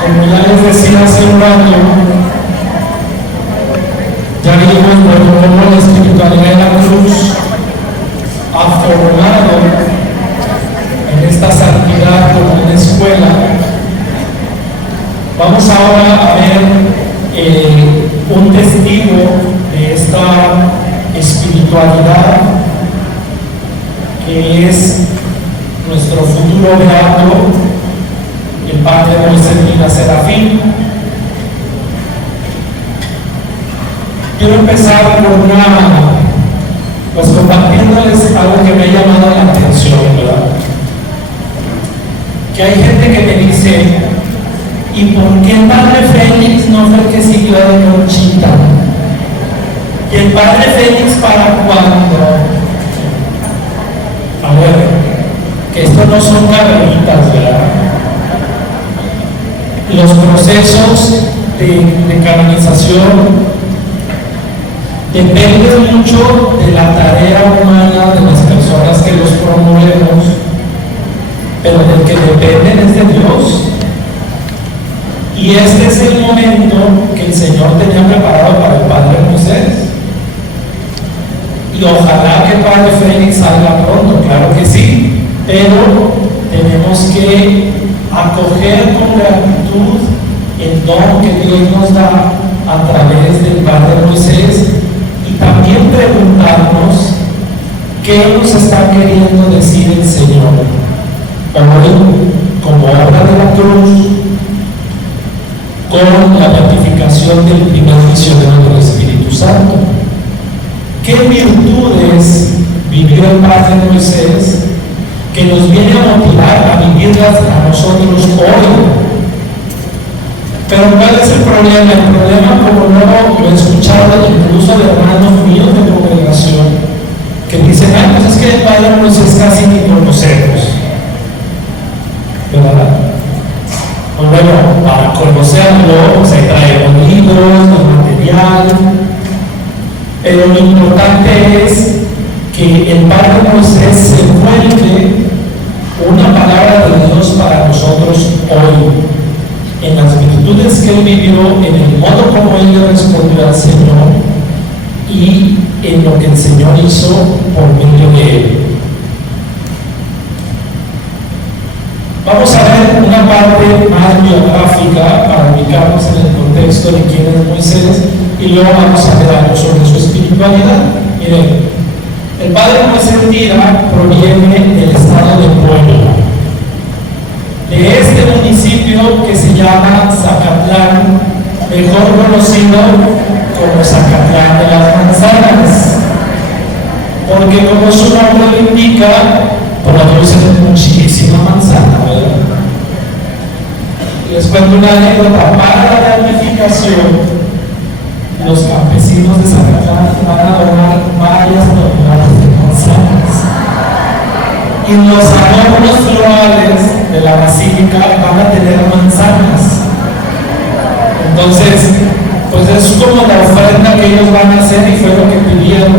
Como ya les decía hace un rato, ya vimos cómo la espiritualidad de la cruz ha formado en esta santidad como una escuela. Vamos ahora a ver un testigo de esta espiritualidad que es nuestro futuro beato, el padre Moisés Vila Serafín. Quiero empezar por compartiéndoles algo que me ha llamado la atención, ¿verdad? Que hay gente que me dice, ¿y por qué el padre Félix no fue el que siguió de Conchita? ¿Y el padre Félix para cuándo? A ver, que esto no son carreritas, ¿verdad? Los procesos de canonización dependen mucho de la tarea humana de las personas que los promovemos, pero del que dependen es de Dios. Y este es el momento que el Señor tenía preparado para el padre Moisés. Y ojalá que el padre Félix salga pronto, claro que sí, pero tenemos que acoger con gratitud el don que Dios nos da a través del padre Moisés y también preguntarnos qué nos está queriendo decir el Señor hoy como obra de la cruz, con la beatificación del primer misionero del Espíritu Santo. ¿Qué virtudes vivió el padre Moisés que nos viene a motivar a vivirlas a nosotros hoy? Pero ¿cuál es el problema? El problema, como no lo he escuchado incluso de hermanos míos de congregación, que dicen, pues es que el padre Moisés casi ni conocemos, ¿verdad? Pues bueno, para conocerlo se traen libros, material, pero lo importante es que el padre Moisés se vuelve una palabra de Dios para nosotros hoy, en las virtudes que él vivió, en el modo como él le respondió al Señor y en lo que el Señor hizo por medio de él. Vamos a ver una parte más biográfica para ubicarnos en el contexto de quién es Moisés y luego vamos a ver algo sobre su espiritualidad. Miren, el padre Moisés Vila proviene del estado de Puebla, de este municipio que se llama Zacatlán, mejor conocido como Zacatlán de las Manzanas, porque como su nombre lo indica, produce muchísima manzana, ¿verdad? Les cuento una anécdota. Para la beatificación, los campesinos de Zacatlán van a donar varias toneladas de manzanas. Y los adornos florales de la basílica van a tener manzanas. Entonces, pues es como la ofrenda que ellos van a hacer y fue lo que pidieron.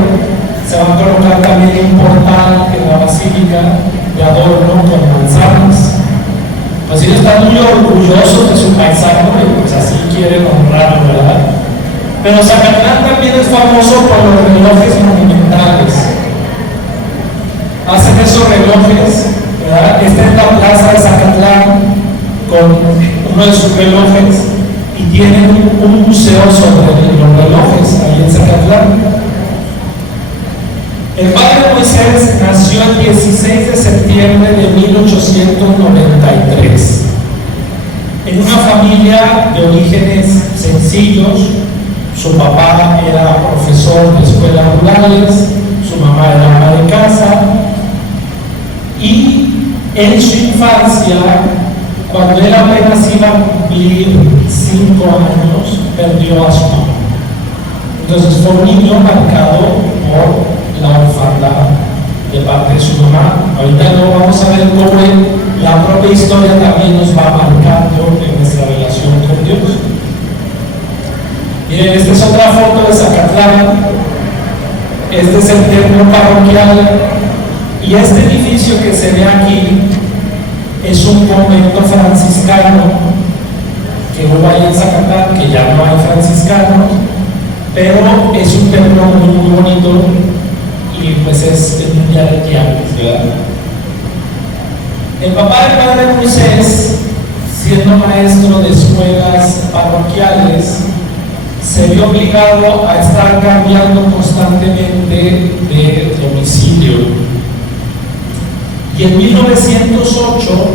Se va a colocar también un portal en la basílica de adorno con manzanas. Pues ellos están muy orgullosos de su paisaje y pues así quieren honrarlo, ¿verdad? Pero Zacatlán también es famoso por los relojes monumentales. Hacen esos relojes, ¿verdad? Está en la plaza de Zacatlán con uno de sus relojes y tienen un museo sobre los relojes ahí en Zacatlán. El padre Moisés nació el 16 de septiembre de 1893 en una familia de orígenes sencillos. Su papá era profesor de escuelas rurales, su mamá era ama de casa, y en su infancia, cuando él apenas iba a cumplir 5 años, perdió a su mamá. Entonces fue un niño marcado por la orfandad de parte de su mamá. Ahorita no vamos a ver cómo la propia historia también nos va marcando en nuestra relación con Dios. Miren, esta es otra foto de Zacatlán. Este es el templo parroquial y este edificio que se ve aquí es un convento franciscano luego hay en Zacatán, que ya no hay franciscanos, pero es un templo muy bonito y pues es un día de tianguis, ¿verdad? El papá del padre Moisés, siendo maestro de escuelas parroquiales, se vio obligado a estar cambiando constantemente de domicilio. Y en 1908,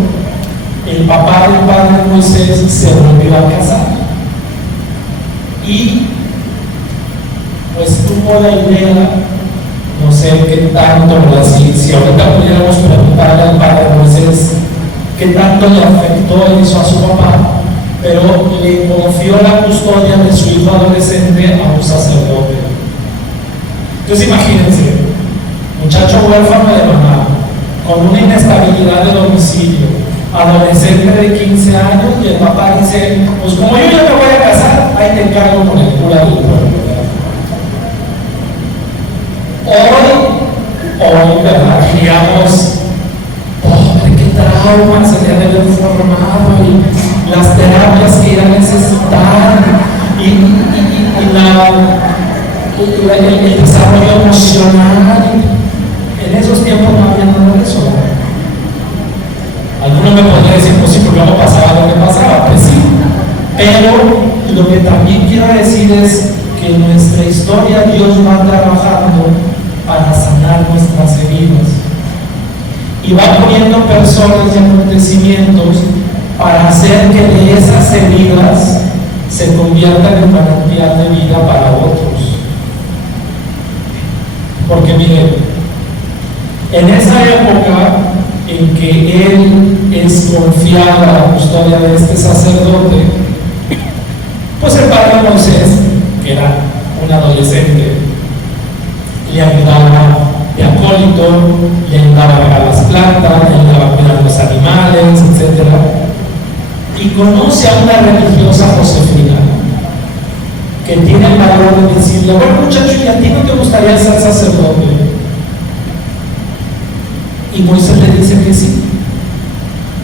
el papá del padre Moisés se volvió a casar. Y pues tuvo la idea, no sé qué tanto, si ahorita pudiéramos preguntarle al padre Moisés qué tanto le afectó eso a su papá, pero le confió la custodia de su hijo adolescente a un sacerdote. Entonces imagínense, muchacho huérfano de mamá, con una inestabilidad de domicilio, adolescente de 15 años, y el papá dice, pues como yo ya me voy a casar, ahí te encargo con el cura del pueblo. Hoy, ¿verdad? Digamos, pobre, qué trauma se le ha de haber formado, y las terapias que irá a necesitar, el desarrollo emocional. En esos tiempos no había nada de eso. Algunos me podrían decir, pues sí, porque no pasaba lo que pasaba, pues sí. Pero lo que también quiero decir es que en nuestra historia Dios va trabajando para sanar nuestras heridas y va poniendo personas y acontecimientos para hacer que de esas heridas se conviertan en manantial de vida para otros. Porque miren, en esa época en que él es confiado a la custodia de este sacerdote, pues el padre Moisés, que era un adolescente, le ayudaba de acólito, le ayudaba a regar las plantas, le ayudaba a cuidar los animales, etc. Y conoce a una religiosa Josefina, que tiene el valor de decirle, bueno muchacho, ¿y a ti no te gustaría ser sacerdote? Y Moisés le dice que sí.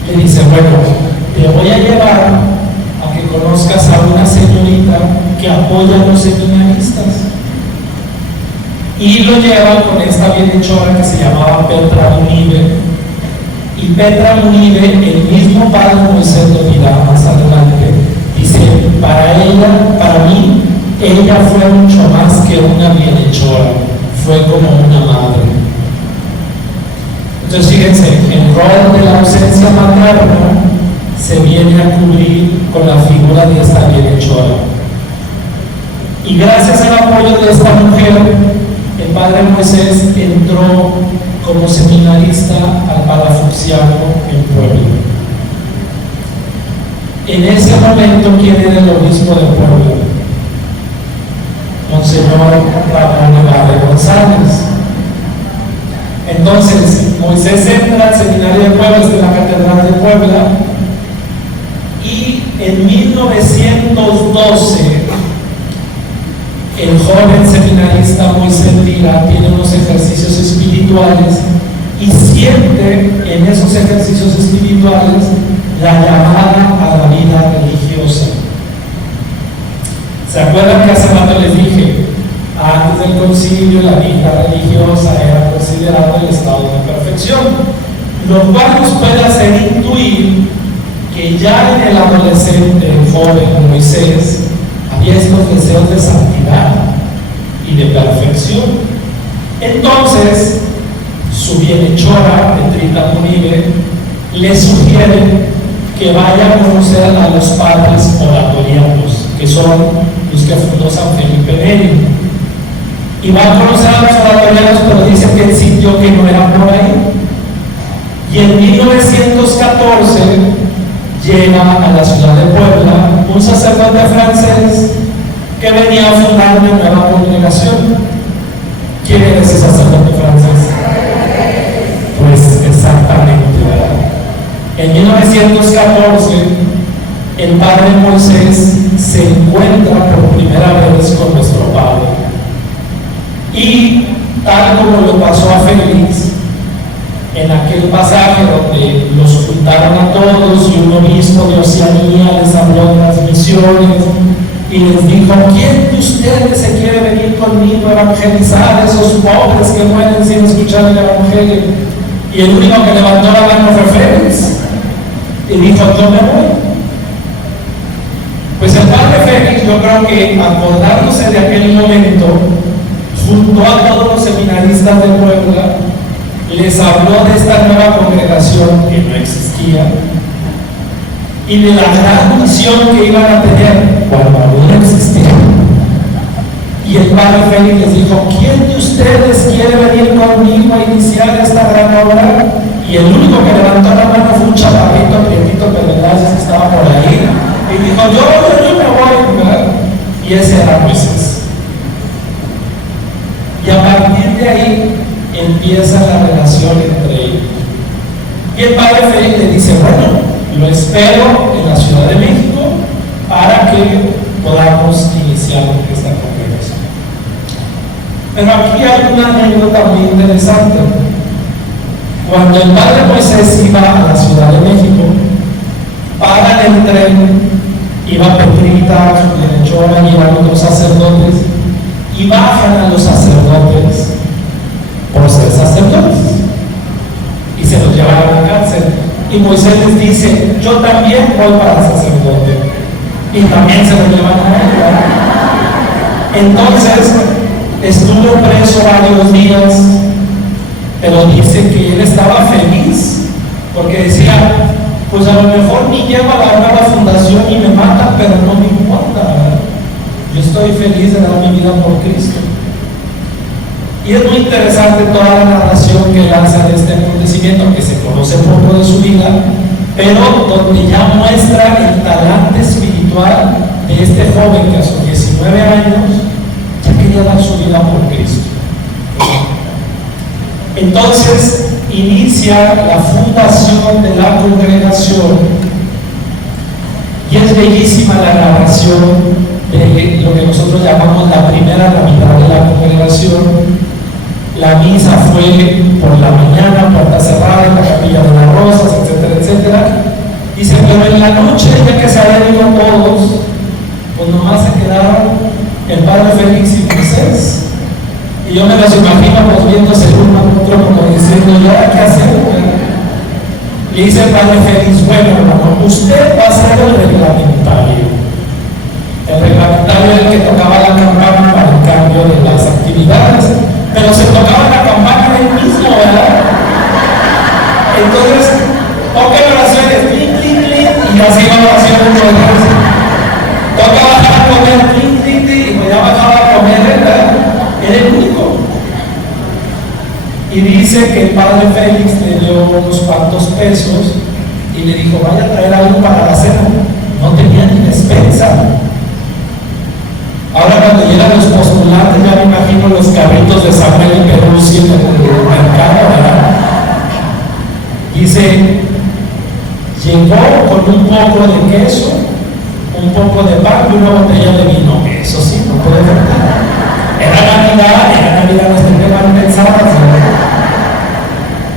Le dice, bueno, te voy a llevar a que conozcas a una señorita que apoya a los seminaristas. Y lo lleva con esta bienhechora que se llamaba Petra Munive. Y Petra Munive, el mismo padre Moisés lo dirá más adelante, dice, para mí, ella fue mucho más que una bienhechora, fue como una madre. Entonces fíjense, el rol de la ausencia materna se viene a cubrir con la figura de esta bienhechora. Y gracias al apoyo de esta mujer, el padre Moisés entró como seminarista al Palafoxiano en Puebla. En ese momento, ¿quién era el obispo de Puebla? Monseñor Ramón Navarre González. Entonces, Moisés entra al seminario de Puebla, desde la Catedral de Puebla, y en 1912, el joven seminarista Moisés Lira tiene unos ejercicios espirituales y siente en esos ejercicios espirituales la llamada a la vida religiosa. ¿Se acuerdan que hace rato les dije? Antes del concilio la vida religiosa era considerada el estado de perfección, lo cual nos puede hacer intuir que ya en el adolescente, el joven Moisés, había estos deseos de santidad y de perfección. Entonces, su bienhechora, Petrita Munive, le sugiere que vaya a conocer a los padres oratorianos, que son los que fundó San Felipe Neri. Y va a conocer a los oratorianos, pero dice que el sitio que no era por ahí. Y en 1914 llega a la ciudad de Puebla un sacerdote francés que venía a fundar una nueva congregación. ¿Quién era ese sacerdote francés? Pues exactamente, ¿verdad? En 1914 el padre Moisés se encuentra por primera vez con nuestro Padre. Y tal como lo pasó a Félix, en aquel pasaje donde los juntaron a todos y un obispo de Oceanía les habló de las misiones, congregaciones y les dijo: ¿quién de ustedes se quiere venir conmigo a evangelizar a esos pobres que mueren sin escuchar el evangelio? Y el único que levantó la mano fue Félix y dijo: yo me voy. Pues el padre Félix, yo creo que acordándose de aquel momento, junto a todos los seminaristas de Puebla, les habló de esta nueva congregación que no existía y de la gran misión que iban a tener cuando aún no existía. Y el padre Félix les dijo: ¿quién de ustedes quiere venir conmigo a iniciar esta gran obra? Y el único que levantó la mano fue un chaparrito, prietito, que estaba por ahí, y dijo: yo me voy, ¿verdad? Y ese era Moisés. Y a partir de ahí empieza la relación entre ellos. Y el padre Félix le dice: bueno, lo espero en la Ciudad de México para que podamos iniciar esta congregación. Pero aquí hay una anécdota muy interesante. Cuando el padre Moisés iba a la Ciudad de México, para el tren, iba Petrita, le echó a llevar a los sacerdotes, y bajan a los sacerdotes por ser sacerdotes y se los llevan a la cárcel. Y Moisés les dice: yo también voy para sacerdote, y también se los llevan a él. Entonces estuvo preso varios días, pero dice que él estaba feliz porque decía: pues a lo mejor ni llego a la nueva fundación y me matan, pero no me importa, ¿verdad? Yo estoy feliz de dar mi vida por Cristo. Y es muy interesante toda la narración que él hace de este acontecimiento, que se conoce poco de su vida, pero donde ya muestra el talante espiritual de este joven que a sus 19 años ya quería dar su vida por Cristo. Entonces inicia la fundación de la congregación, y es bellísima la narración de lo que nosotros llamamos la primera Navidad de la congregación. La misa fue por la mañana, puerta cerrada, en la capilla de las Rosas, etcétera, etcétera. Dice: pero en la noche, ya que se habían ido todos, pues nomás se quedaron el padre Félix y Moisés. Y yo me los imagino pues viéndose uno a otro como diciendo: ¿y ahora qué hacemos? Le dice el padre Félix: bueno, hermano, usted va a ser el reglamentario. El reglamentario era el que tocaba la campana para el cambio de las actividades, pero se tocaba la campana él mismo, ¿verdad? Entonces, toca oraciones, clic, clic, clic, y así va la oración muchas veces. Toca bajar a comer, clic, clic, clic, y pues ya bajaba a comer, ¿verdad? Era el único. Y dice que el padre Félix le dio unos cuantos pesos y le dijo: vaya a traer algo para la cena. No tenía ni despensa. Ahora cuando llegan los postulantes, ya me imagino los carritos de Samuel y Peruzzi en el mercado, ¿verdad? Dice: llegó con un poco de queso, un poco de pan y una botella de vino. Eso sí, no puede faltar. Era Navidad, no se mal pensadas, ¿verdad?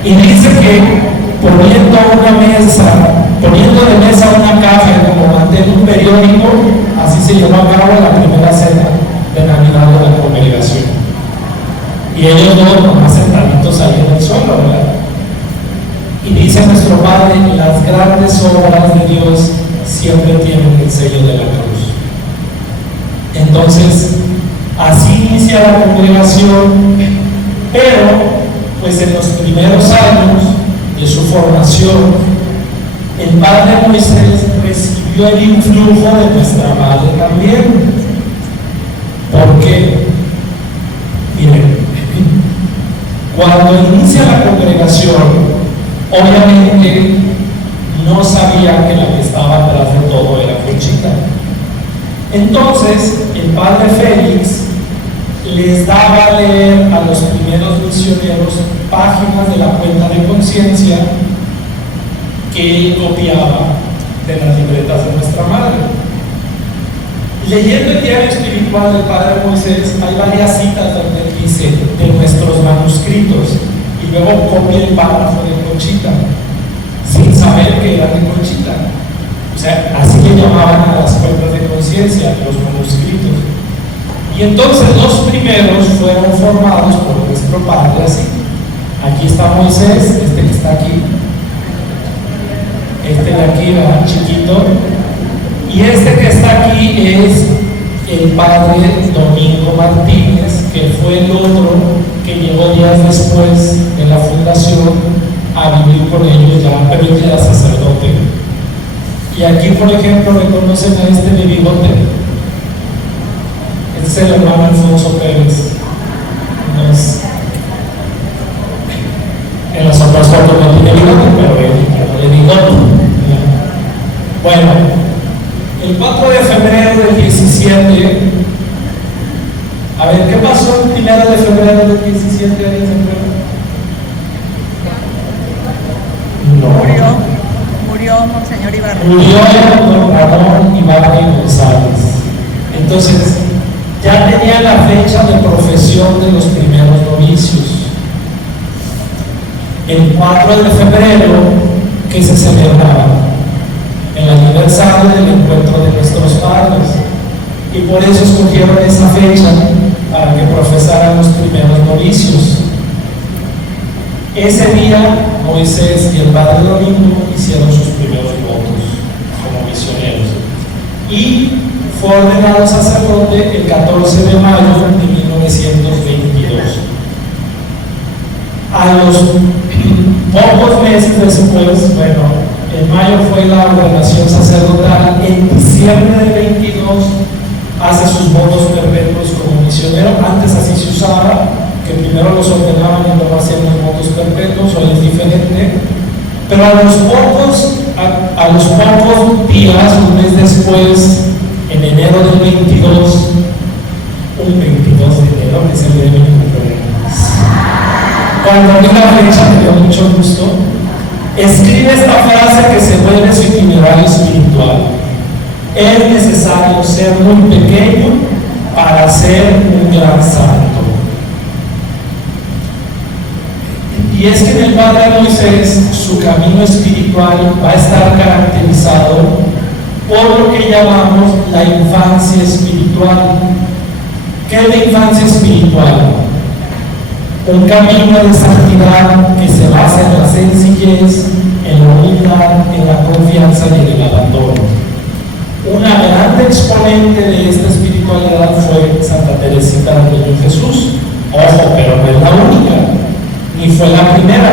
Y dice que poniendo de mesa una caja como mantel un periódico, así se llevó a cabo la primera cena de Navidad de la congregación. Y ellos dos nomás sentaditos ahí en el suelo, ¿verdad? Y dice nuestro Padre: las grandes obras de Dios siempre tienen el sello de la cruz. Entonces, así inicia la congregación, pero pues en los primeros años de su formación, el padre Moisés recibió el influjo de nuestra madre también. ¿Por qué? Miren, cuando inicia la congregación, obviamente no sabía que la que estaba atrás de todo era Conchita. Entonces, el padre Félix les daba a leer a los primeros misioneros páginas de la cuenta de conciencia que él copiaba de las libretas de nuestra madre. Leyendo el diario espiritual del padre Moisés, hay varias citas donde dice de nuestros manuscritos, y luego copia el párrafo de Conchita, sin saber que era de Conchita. O sea, así le llamaban a las cuentas de Conchita. conciencia, los manuscritos. Y entonces los primeros fueron formados por nuestro padre así. Aquí está Moisés, este que está aquí. Este de aquí era chiquito. Y este que está aquí es el padre Domingo Martínez, que fue el otro que llegó días después de la fundación a vivir con ellos ya, pero él era sacerdote. Y aquí, por ejemplo, reconocen a este de bigote. Este es el hermano Alfonso Pérez. En las otras fotos no tiene bigote, pero él tiene bigote. Bueno, el 4 de febrero del 17, a ver, ¿qué pasó el 1 de febrero del 17? ¿Alguien se acuerda? Murió Monseñor Ibarra. Murió don Ramón Ibarra González. Entonces, ya tenía la fecha de profesión de los primeros novicios. El 4 de febrero, que se celebraba el aniversario del encuentro de nuestros padres. Y por eso escogieron esa fecha para que profesaran los primeros novicios. Ese día, Moisés y el padre Domingo hicieron sus primeros votos como misioneros. Y fue ordenado sacerdote el 14 de mayo de 1922. A los pocos meses después, bueno, en mayo fue la ordenación sacerdotal, en diciembre de 22 hace sus votos perpetuos como misionero. Antes así se usaba, que primero los ordenaban y luego hacían los votos perpetuos, hoy es diferente. Pero a los pocos días, un mes después, en enero del 22, un 22 de enero, que es el día de mi cumpleaños, cuando vi la fecha me dio mucho gusto, escribe esta frase que se vuelve su itinerario espiritual: es necesario ser muy pequeño para ser un gran santo. Y es que en el Padre Moisés su camino espiritual va a estar caracterizado por lo que llamamos la infancia espiritual. ¿Qué es la infancia espiritual? Un camino de santidad que se basa en la sencillez, en la humildad, en la confianza y en el abandono. Una gran exponente de esta espiritualidad fue Santa Teresita del Niño Jesús. Ojo, pero no es la única, ni fue la primera.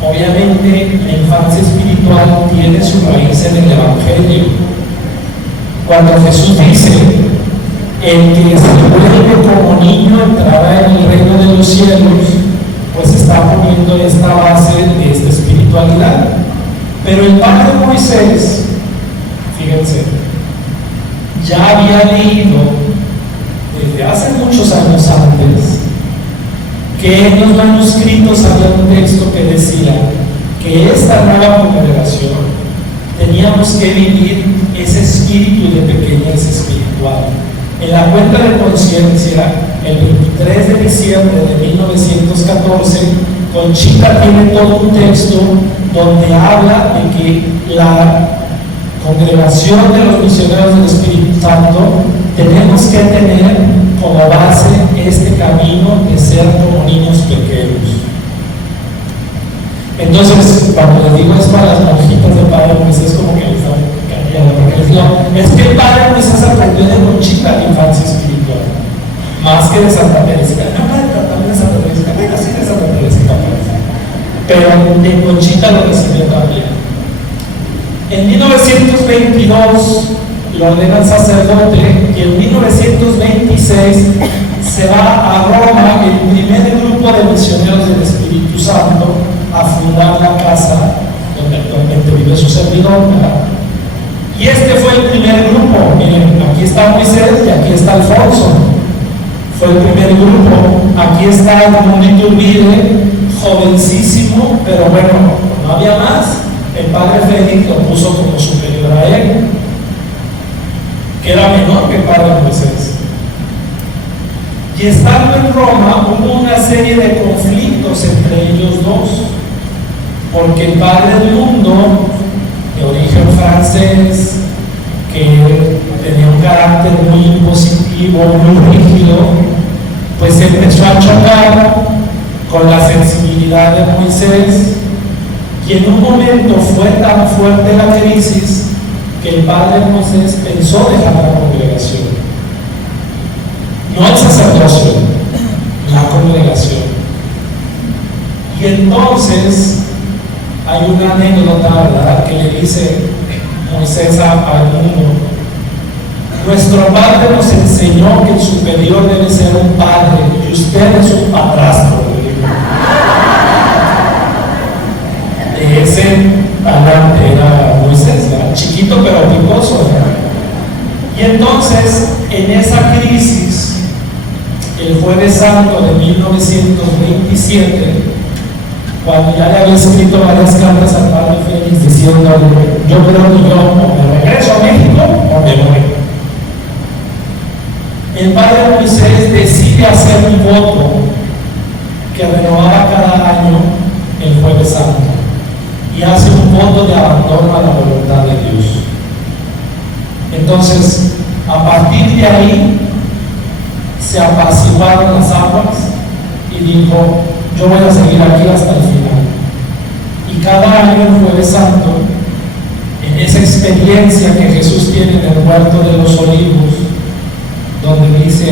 Obviamente, la infancia espiritual tiene su raíz en el Evangelio. Cuando Jesús dice: el que se vuelve como niño entrará en el reino de los cielos, pues está poniendo esta base de esta espiritualidad. Pero el padre Moisés, fíjense, ya había leído desde hace muchos años antes que en los manuscritos había un texto que decía que esta nueva congregación teníamos que vivir ese espíritu de pequeñez espiritual. En la cuenta de conciencia, el 23 de diciembre de 1914, Conchita tiene todo un texto donde habla de que la congregación de los misioneros del Espíritu Santo tenemos que tener como base este camino de ser como niños pequeños. Entonces, cuando les digo esto a las monjitas de Padre Moisés, como que les están callando, porque les digo, es que el Padre Moisés aprendió de Conchita la infancia espiritual, más que de Santa Teresita. No, también de Santa Teresita, bueno, sí de Santa Teresita, pero de Conchita lo recibió también. En 1922 lo ordenan sacerdote y en 1926 se va a Roma el primer grupo de misioneros del Espíritu Santo a fundar la casa donde actualmente vive su servidor, ¿verdad? Y este fue el primer grupo. Miren, aquí está Moisés y aquí está Alfonso. Fue el primer grupo. Aquí está Edmundo Iturbide, jovencísimo, pero bueno, no había más. El padre Félix lo puso como superior a él, que era menor que el padre Moisés. Y estando en Roma hubo una serie de conflictos entre ellos dos, porque el padre Edmundo, de origen francés, que tenía un carácter muy impositivo, muy rígido, pues empezó a chocar con la sensibilidad de Moisés, y en un momento fue tan fuerte la crisis que el padre Moisés pensó dejar la congregación. No el sacerdocio, la congregación. Y entonces hay una anécdota, ¿verdad?, que le dice Moisés al mundo: nuestro padre nos enseñó que el superior debe ser un padre y usted es un padrastro. De ese talante era Moisés, ¿verdad? Chiquito pero picoso, ¿verdad? Y entonces, en esa crisis, el Jueves Santo de 1927, cuando ya le había escrito varias cartas al padre Félix diciendo: yo creo que yo o me regreso a México o me voy, el padre Moisés decide hacer un voto que renovaba cada año el Jueves Santo, y hace un voto de abandono a la voluntad de Dios. Entonces, a partir de ahí se apaciguaron las aguas y dijo: yo voy a seguir aquí hasta el final. Y cada año el Jueves Santo, en esa experiencia que Jesús tiene en el huerto de los olivos, donde dice: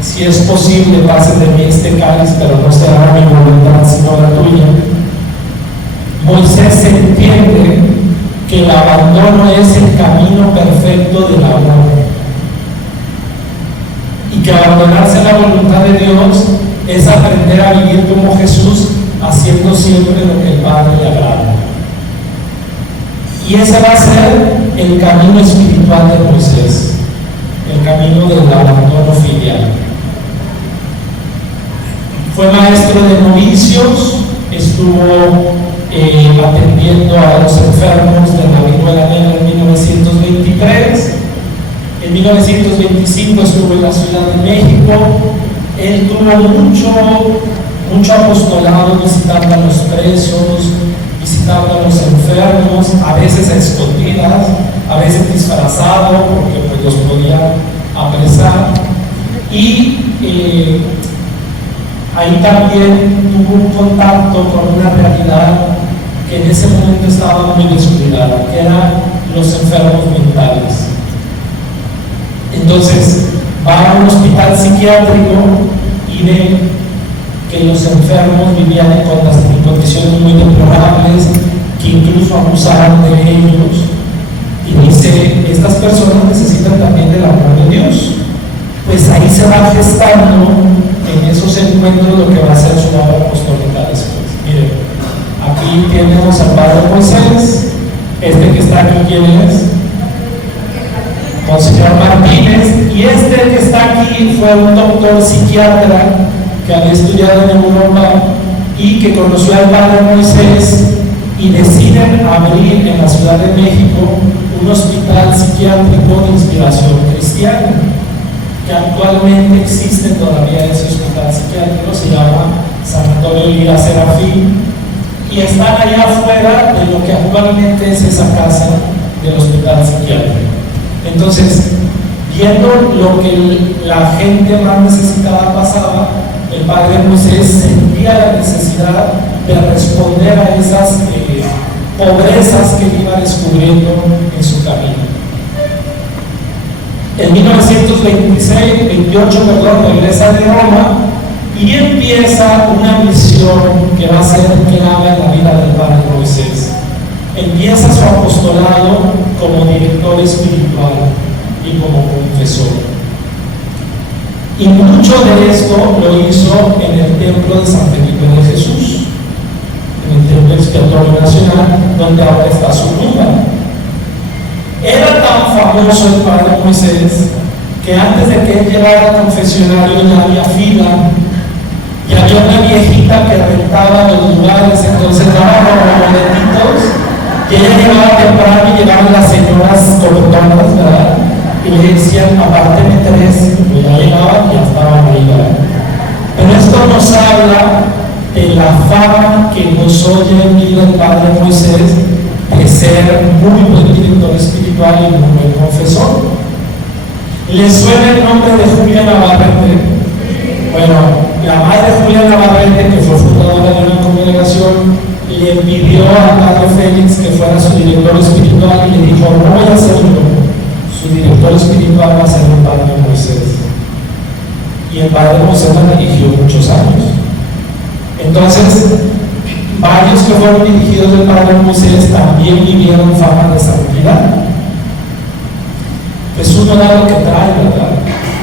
si es posible, pase de mí este cáliz, pero no será mi voluntad sino la tuya, Moisés entiende que el abandono es el camino perfecto del amor, y que abandonarse a la voluntad de Dios es aprender a vivir como Jesús, haciendo siempre lo que el Padre le agrada. Y ese va a ser el camino espiritual de Moisés, el camino del abandono filial. Fue maestro de novicios, estuvo atendiendo a los enfermos de la viruela negra en 1923. En 1925 estuvo en la Ciudad de México. Él tuvo mucho apostolado, visitando a los presos, visitando a los enfermos, a veces a escondidas, a veces disfrazado, porque pues los podía apresar. Y ahí también tuvo un contacto con una realidad que en ese momento estaba muy descuidada, que eran los enfermos mentales. Entonces va a un hospital psiquiátrico y ve que los enfermos vivían en condiciones muy deplorables, que incluso abusaban de ellos, y dice: estas personas necesitan también del amor de Dios. Pues ahí se va gestando en esos encuentros lo que va a ser su obra apostólica después. Miren, aquí tenemos al padre Moisés. Este que está aquí, ¿quién es? Monseñor Martínez. Y este que está aquí fue un doctor psiquiatra que había estudiado en Europa y que conoció al padre Moisés, y deciden abrir en la Ciudad de México un hospital psiquiátrico de inspiración cristiana, que actualmente existe todavía ese hospital psiquiátrico, se llama Sanatorio Lira Serafín, y están allá afuera de lo que actualmente es esa casa del hospital psiquiátrico. Entonces, viendo lo que la gente más necesitada pasaba, el padre Moisés sentía la necesidad de responder a esas pobrezas que iba descubriendo en su camino. En 1928 regresa de Roma y empieza una misión que va a ser clave en la vida del padre Moisés. Empieza su apostolado como director espiritual y como confesor. Y mucho de esto lo hizo en el templo de San Felipe de Jesús, en el templo expiatorio nacional, donde ahora está su tumba. Era tan famoso el padre Moisés que antes de que él llegara al confesionario ya había fila, y había una viejita que rentaba los lugares, entonces daban los boletitos, y ella llegaba temprano y llegaban las señoras cortonas, ¿verdad? Y le decían: apárteme 3, pues ya llegaban y ya estaban ahí, ¿verdad? Pero esto nos habla de la fama que gozó en vida el padre Moisés de ser muy buen director espiritual y muy buen confesor. ¿Les suena el nombre de Julia Navarrete? Bueno, la madre Julia Navarrete, que fue fundadora de una congregación, le pidió al padre Félix que fuera su director espiritual y le dijo: no voy a hacerlo, su director espiritual va a ser el padre Moisés. Y el padre Moisés la dirigió muchos años. Entonces, varios que fueron dirigidos del padre Moisés también vivieron fama de santidad. Pues uno da lo que trae, ¿verdad?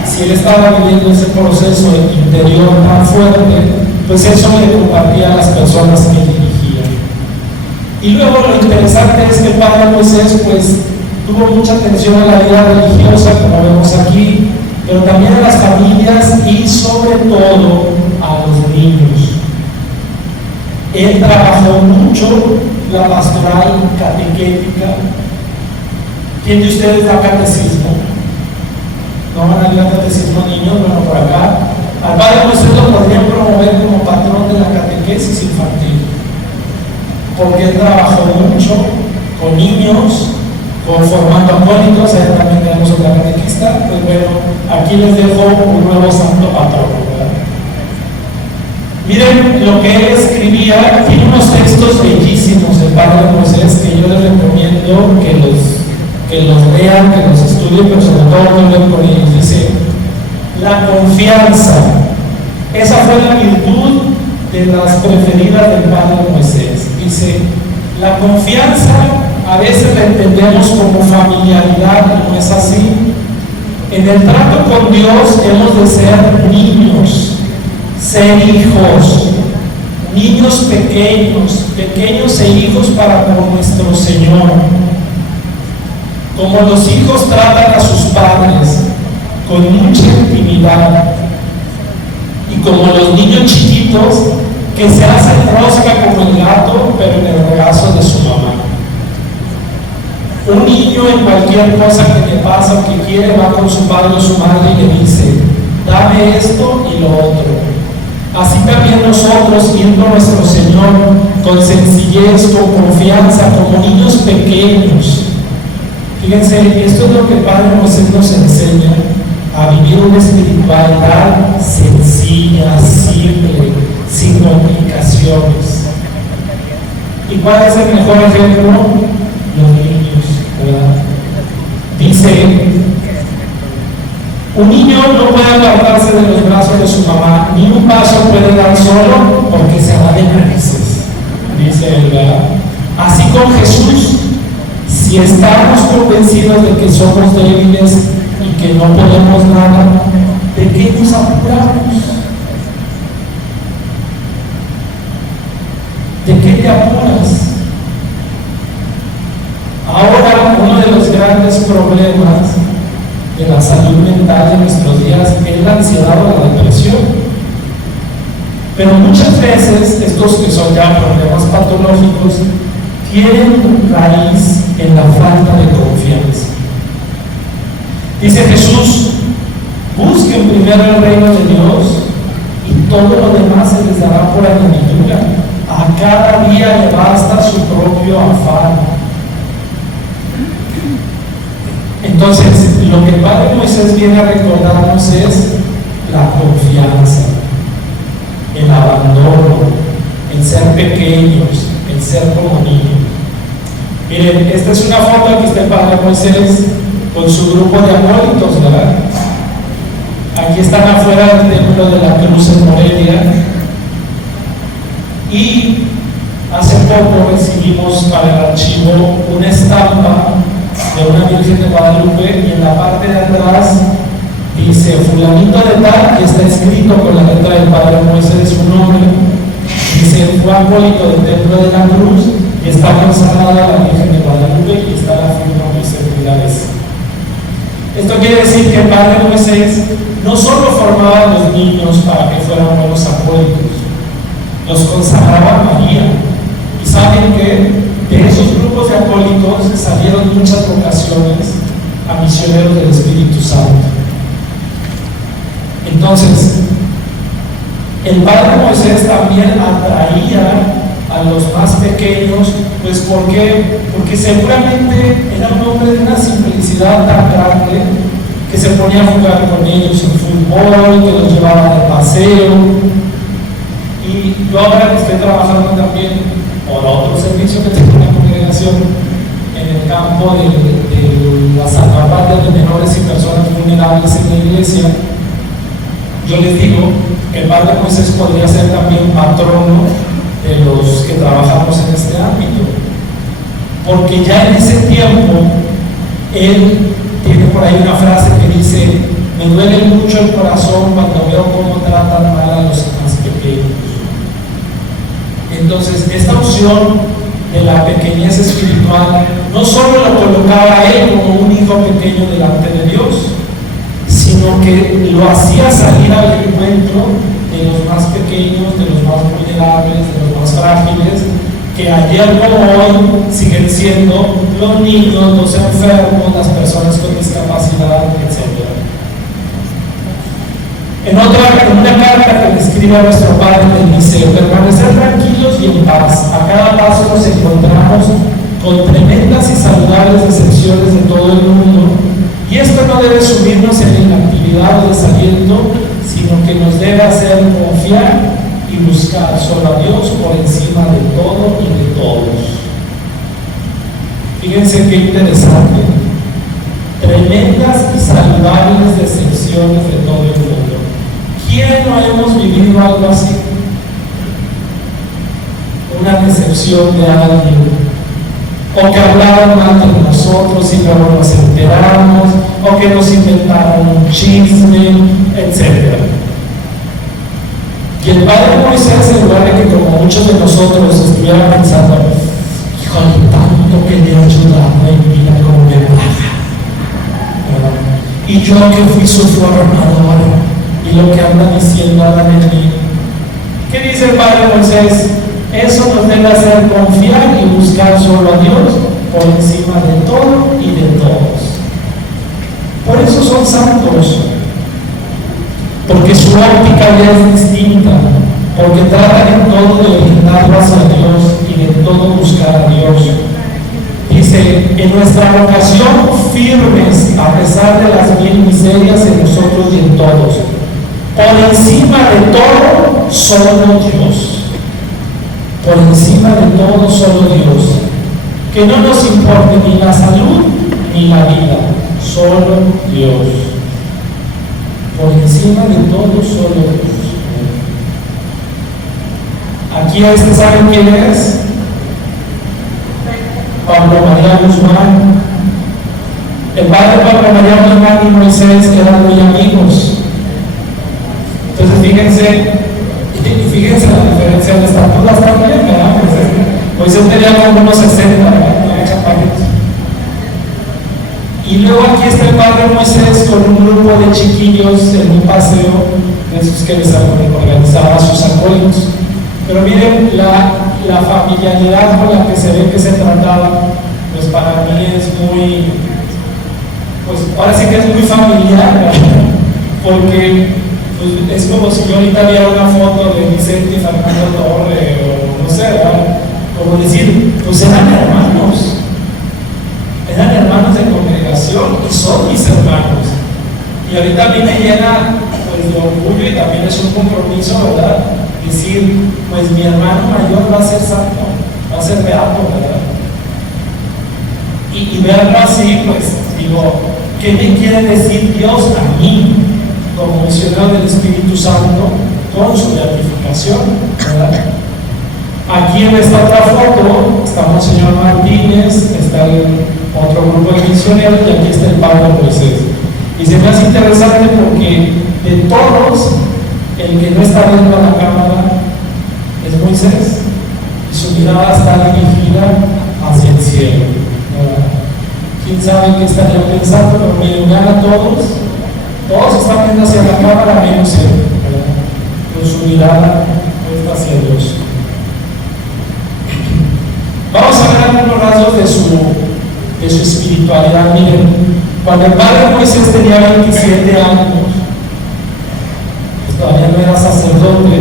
Si él estaba viviendo ese proceso interior tan fuerte, pues eso le compartía a las personas que dirigía. Y luego lo interesante es que el padre Moisés pues tuvo mucha atención a la vida religiosa, como vemos aquí, pero también a las familias y sobre todo a los niños. Él trabajó mucho la pastoral catequética. ¿Quién de ustedes da catecismo? ¿No van a dar catecismo a niños? Bueno, por acá. Al padre Moisés lo podrían promover como patrón de la catequesis infantil, porque él trabajó mucho con niños, formando acólitos. Ahí también tenemos otra catequista. Pues bueno, aquí les dejo un nuevo santo patrón, ¿verdad? Miren lo que él escribía. Tiene unos textos bellísimos el padre Moisés que yo les recomiendo que los lean, que los estudien, pero sobre todo que hablen con ellos. Dice: la confianza, esa fue la virtud de las preferidas del padre Moisés. Dice: la confianza a veces la entendemos como familiaridad, no es así. En el trato con Dios hemos de ser niños, ser hijos, niños pequeños e hijos para con nuestro Señor. Como los hijos tratan a sus padres con mucha intimidad, y como los niños chiquitos que se hacen rosca como el gato, pero en el regazo de su mamá. Un niño en cualquier cosa que le pasa o que quiere va con su padre o su madre y le dice: dame esto y lo otro. Así también nosotros, viendo a nuestro Señor con sencillez, con confianza, como niños pequeños. Fíjense, esto es lo que el padre Moisés nos enseña: a vivir una espiritualidad sencilla, simple, sin complicaciones. ¿Y cuál es el mejor ejemplo? Los niños, ¿verdad? Dice: un niño no puede apartarse de los brazos de su mamá, ni un paso puede dar solo porque se va de narices, dice él, ¿verdad? Así con Jesús, si estamos convencidos de que somos débiles y que no podemos nada, ¿de qué nos apuramos? ¿De qué te apuras? Ahora, uno de los grandes problemas de la salud mental de nuestros días es la ansiedad o la depresión. Pero muchas veces estos que son ya problemas patológicos tienen raíz en la falta de confianza. Dice Jesús: busquen primero el reino de Dios y todo lo demás se les dará por añadidura. A cada día le basta su propio afán. Entonces, lo que el padre Moisés viene a recordarnos es la confianza, el abandono, el ser pequeños, el ser como niños. Miren, esta es una foto. Aquí está el padre Moisés con su grupo de acólitos, ¿verdad? Aquí están afuera del templo de la Cruz en Morelia. Y hace poco recibimos para el archivo una estampa de una Virgen de Guadalupe, y en la parte de atrás dice fulanito de tal, y está escrito con la letra del padre Moisés su nombre. Dice: fue acólito del templo de la Cruz y está consagrada a la Virgen de Guadalupe, y está la firma Moisés Milares. Esto quiere decir que el padre Moisés no solo formaba a los niños para que fueran buenos acólitos, los consagraba a María. Y saben que de esos grupos de acólitos salieron muchas vocaciones a misioneros del Espíritu Santo. Entonces, el padre Moisés también atraía a los más pequeños, pues ¿por qué? Porque seguramente era un hombre de una simplicidad tan grande que se ponía a jugar con ellos en fútbol, que los llevaba de paseo. Y yo ahora que estoy trabajando también por otro servicio que tengo en la congregación en el campo de la salvaguardia de menores y personas vulnerables en la iglesia, yo les digo que el Padre Moisés podría ser también patrono de los que trabajamos en este ámbito, porque ya en ese tiempo él tiene por ahí una frase que dice: me duele mucho el corazón cuando veo cómo tratan mal a los más pequeños. Entonces, esta opción de la pequeñez espiritual no solo lo colocaba a él como un hijo pequeño delante de Dios, sino que lo hacía salir al encuentro de los más pequeños, de los más vulnerables, de los más frágiles, que ayer como hoy siguen siendo los niños, los enfermos, las personas con discapacidad, etc. En una carta que le escribe a nuestro Padre, le dice: permanecer tranquilos y en paz. A cada paso nos encontramos con tremendas y saludables decepciones de todo el mundo, y esto no debe sumirnos en inactividad o desaliento, sino que nos debe hacer confiar y buscar solo a Dios por encima de todo y de todos. Fíjense qué interesante. Tremendas y saludables decepciones de todo el mundo. ¿Quién no hemos vivido algo así? Una decepción de alguien, o que hablaron mal de nosotros y luego nos enteramos, o que nos inventaron un chisme, etc. Y el Padre Moisés, en lugar de que como muchos de nosotros estuviera pensando: híjole, tanto que le ayudarme y mira cómo me baja, y yo que fui su formador, y lo que anda diciendo ahora de mí. ¿Qué dice el Padre Moisés? Eso nos debe hacer confiar y buscar solo a Dios por encima de todo y de todos. Por eso son santos, porque su óptica ya es distinta, porque tratan en todo de orientarlo hacia Dios y de todo buscar a Dios. Dice: en nuestra vocación firmes a pesar de las mil miserias en nosotros y en todos. Por encima de todo, solo Dios. Por encima de todo, solo Dios. Que no nos importe ni la salud ni la vida, solo Dios. Por encima de todo, solo Dios. Aquí ¿saben quién es? Pablo María Guzmán. El padre Pablo María Guzmán y Moisés eran muy amigos. Entonces fíjense la diferencia de estaturas también, ¿verdad? Moisés tenía como unos 60, ¿verdad? Y luego aquí está el padre Moisés con un grupo de chiquillos en un paseo de esos que les organizaba sus abuelos. Pero miren la familiaridad con la que se ve que se trataba, pues para mí es muy, pues ahora sí que es muy familiar, ¿verdad? Porque pues, es como si yo ahorita viera una foto de Vicente y Fernando Torre, o no sé, ¿verdad? Como decir, pues eran hermanos de congregación y son mis hermanos. Y ahorita a mí me llena pues, de orgullo y también es un compromiso, ¿verdad? Decir, pues mi hermano mayor va a ser santo, va a ser beato, ¿verdad? Y verlo así, pues digo, ¿qué me quiere decir Dios a mí como misionero del Espíritu Santo con su beatificación, ¿verdad? Aquí en esta otra foto está Monseñor Martínez, está el otro grupo de misioneros y aquí está el Padre Moisés. Y se me hace interesante porque de todos, el que no está viendo a la cámara es Moisés y su mirada está dirigida hacia el cielo, ¿verdad? ¿Quién sabe qué estaría pensando? Pero miren, a todos están viendo hacia la cámara menos él, ¿verdad? Con su mirada puesta hacia Dios. Vamos a ver algunos rasgos de su espiritualidad. Miren, cuando el padre Moisés tenía 27 años, pues todavía no era sacerdote,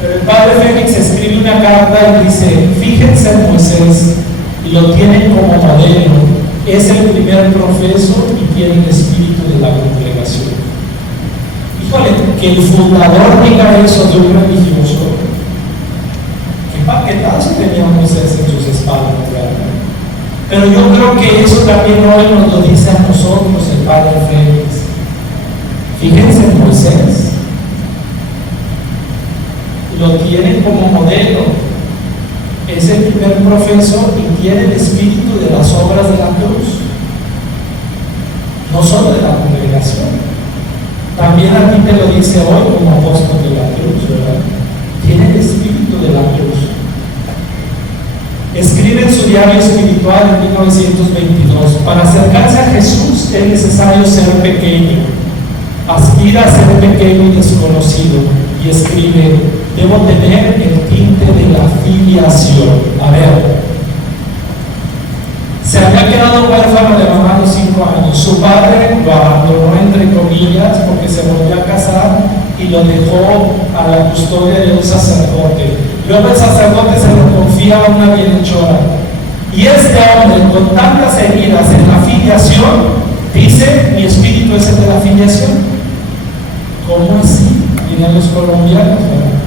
pero el padre Félix escribe una carta y dice: fíjense en Moisés, y lo tienen como modelo, es el primer profeso y tiene el espíritu de la que el fundador diga eso de un religioso, qué paquetazo tenía Moisés en sus espaldas, ¿verdad? Pero yo creo que eso también hoy nos lo dice a nosotros el Padre Félix. Fíjense en Moisés, lo tiene como modelo, es el primer profesor y tiene el espíritu de las obras de la cruz, no solo de la congregación, también a ti te lo dice hoy como apóstol de la cruz, ¿verdad? Tiene el espíritu de la cruz. Escribe en su diario espiritual en 1922: para acercarse a Jesús es necesario ser pequeño. Aspira a ser pequeño y desconocido. Y escribe: debo tener el tinte de la filiación. A ver, se había quedado huérfano de mamá a los 5 años. Su padre lo abandonó, entre comillas, porque se volvió a casar y lo dejó a la custodia de un sacerdote. Luego el sacerdote se lo confía a una bienhechora. Y este hombre, con tantas heridas en la filiación, dice: mi espíritu es el de la filiación. ¿Cómo así? Dirían los colombianos, ¿verdad?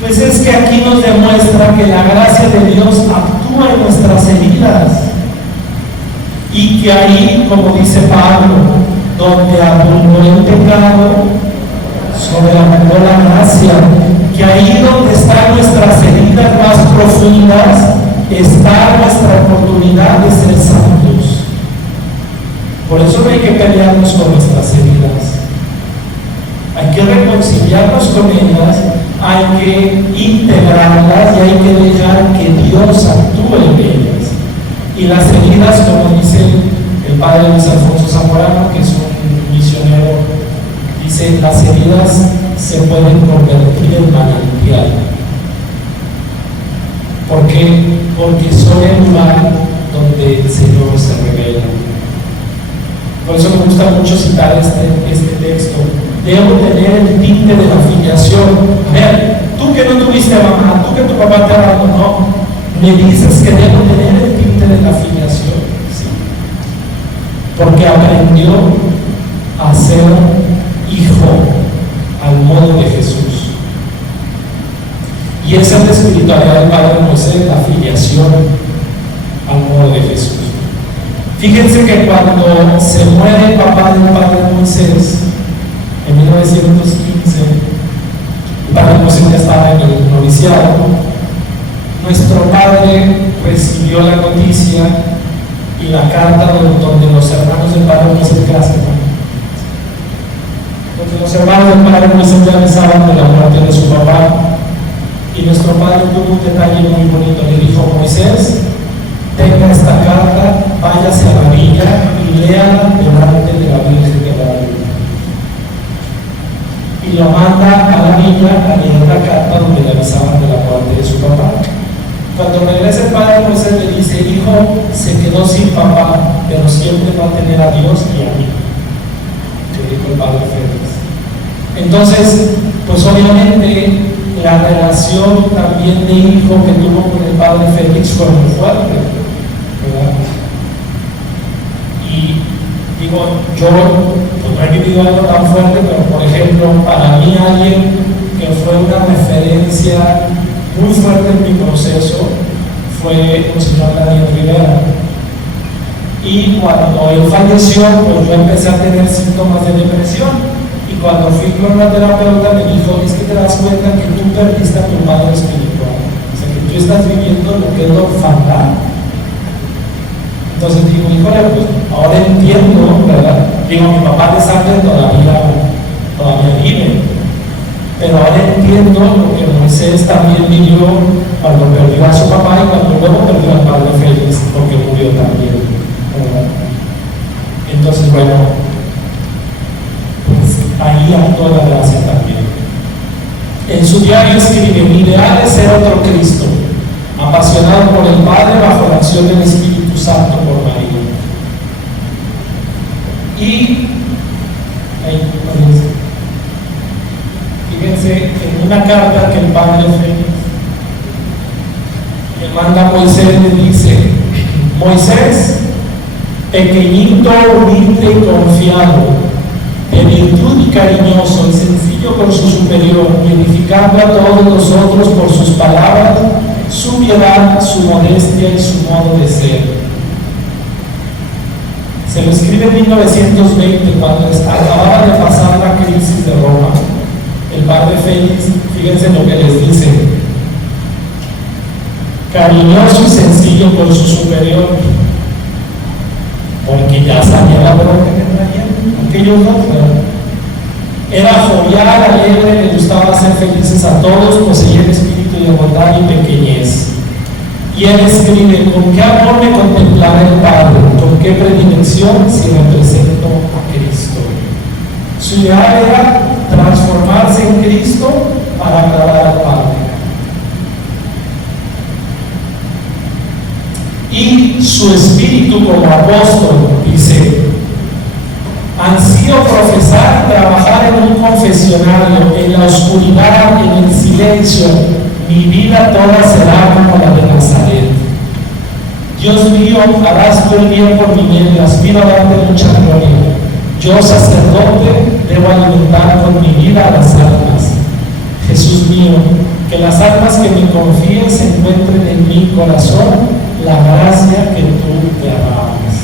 Pues es que aquí nos demuestra que la gracia de Dios actúa en nuestras heridas y que ahí, como dice Pablo, donde abundó el pecado, sobreabundó la gracia, que ahí donde están nuestras heridas más profundas está nuestra oportunidad de ser santos. Por eso no hay que pelearnos con nuestras heridas, hay que reconciliarnos con ellas, hay que integrarlas y hay que dejar que Dios actúe en ellas. Y las heridas, como dice el padre Luis Alfonso Zamorano, que es un misionero, dice: las heridas se pueden convertir en manantial. ¿Por qué? Porque son el lugar donde el Señor se revela. Por eso me gusta mucho citar este texto. Debo tener el tinte de la filiación. A ver, tú que no tuviste mamá, tú que tu papá te abandonó, me dices que debo tener el tinte de la filiación. ¿Sí? Porque aprendió a ser hijo al modo de Jesús. Y esa es la espiritualidad del Padre Moisés, la filiación al modo de Jesús. Fíjense que cuando se muere el papá del Padre Moisés, en 1915, el Padre Moisés ya estaba en el noviciado, nuestro padre recibió la noticia y la carta donde los hermanos del Padre Moisés crecen. Porque los hermanos del Padre Moisés ya avisaban de la muerte de su papá, y nuestro padre tuvo un detalle muy bonito. Le dijo: Moisés, tenga esta carta, váyase a la villa y léala delante de la Virgen de la Vida. Y lo manda a la villa a leer la carta donde le avisaban de la muerte de su papá. Cuando regresa el Padre Moisés le dice: hijo, se quedó sin papá, pero siempre va a tener a Dios y a mí, le dijo el Padre Félix. Entonces, pues obviamente la relación también de hijo que tuvo con el Padre Félix fue muy fuerte, ¿verdad? Y digo, yo pues no he vivido algo tan fuerte, pero por ejemplo, para mí alguien que fue una referencia muy fuerte en mi proceso fue el señor Daniel Rivera. Y cuando él falleció, pues yo empecé a tener síntomas de depresión. Y cuando fui con una terapeuta me dijo: es que te das cuenta que tú perdiste a tu padre espiritual, o sea que tú estás viviendo lo que es la orfandad. Entonces digo: híjole, pues ahora entiendo, ¿verdad? Digo, mi papá de sangre todavía vive, pero ahora entiendo lo que Moisés también vivió cuando perdió a su papá y cuando luego perdió al Padre Félix, porque murió también, ¿verdad? Entonces, bueno, ahí actuó la gracia también. En su diario escribe: mi ideal es ser otro Cristo, apasionado por el Padre bajo la acción del Espíritu Santo por María. Y fíjense en una carta que el Padre Félix le manda a Moisés, le dice: Moisés, pequeñito, humilde y confiado, pero virtud y cariñoso y sencillo con su superior, y edificando a todos nosotros por sus palabras, su piedad, su modestia y su modo de ser. Se lo escribe en 1920, cuando acababa de pasar la crisis de Roma. El padre Félix, fíjense lo que les dice: cariñoso y sencillo con su superior, porque ya sabía la bronca que traían aquellos dos, ¿verdad? Era jovial, alegre, le gustaba hacer felices a todos, poseía el espíritu de bondad y pequeñez. Y él escribe: con qué amor me contemplará el Padre, con qué predilección si represento a Cristo. Su ideal era transformarse en Cristo para agradar al Padre. Y su espíritu como apóstol, dice, ansío profesar y trabajar en un confesionario, en la oscuridad, en el silencio. Mi vida toda será como la de Nazaret. Dios mío, harás tú el bien por mi medio, aspiro a darte mucha gloria. Yo, sacerdote, debo alimentar con mi vida a las almas. Jesús mío, que las almas que me confíes encuentren en mi corazón la gracia que tú te amas.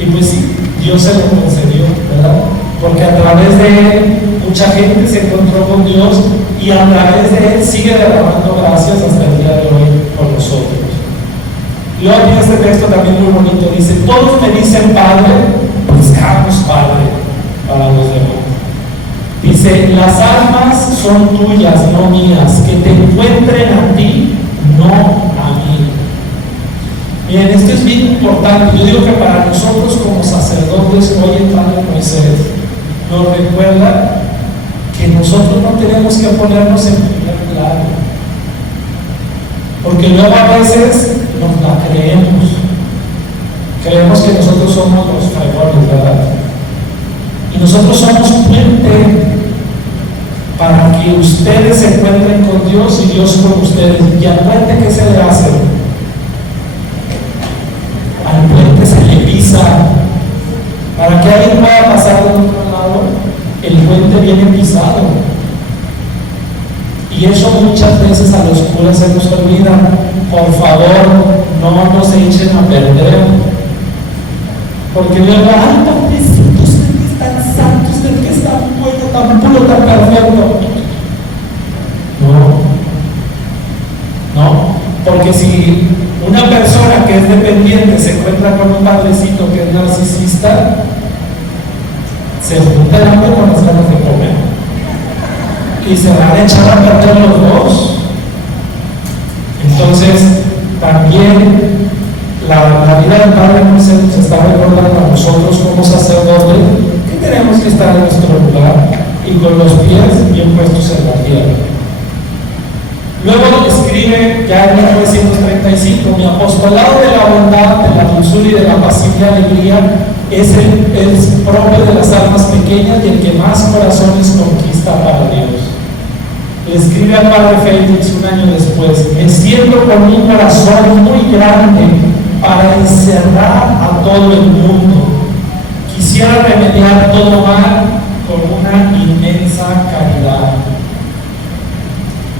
Y pues sí, Dios se lo concedió, ¿verdad? Porque a través de él mucha gente se encontró con Dios, y a través de él sigue derramando gracias hasta el día de hoy por nosotros. Luego tiene este texto también muy bonito, dice: todos me dicen Padre, buscamos Padre para los demás. Dice: las almas son tuyas, no mías, que te encuentren a ti, no a mí. Miren, esto es bien importante. Yo digo que para nosotros como sacerdotes, hoy el Padre Moisés nos recuerda que nosotros no tenemos que ponernos en primer plano, porque luego a veces nos la creemos que nosotros somos los fregones, ¿verdad? Y nosotros somos un puente para que ustedes se encuentren con Dios y Dios con ustedes. ¿Y al puente qué se le hace? Al puente se le pisa para que alguien pueda pasar del otro lado. El puente viene pisado, y eso muchas veces a los curas se nos olvida. Por favor, no nos echen a perder, porque luego, ay, padrecito, usted que es tan santo, usted que es tan bueno, tan puro, tan perfecto. No, porque si una persona que es dependiente se encuentra con un padrecito que es narcisista, se junta el hambre con las ganas de comer y se van a echar a perder los dos. Entonces, también la vida del Padre nos está recordando a nosotros como sacerdotes que tenemos que estar en nuestro lugar y con los pies bien puestos en la tierra. Luego escribe ya en 1935: mi apostolado de la bondad, de la dulzura y de la apacible alegría es propio de las almas pequeñas y el que más corazones conquista para Dios. Le escribe al padre Félix un año después: me siento con un corazón muy grande para encerrar a todo el mundo. Quisiera remediar todo mal con una inmensa caridad.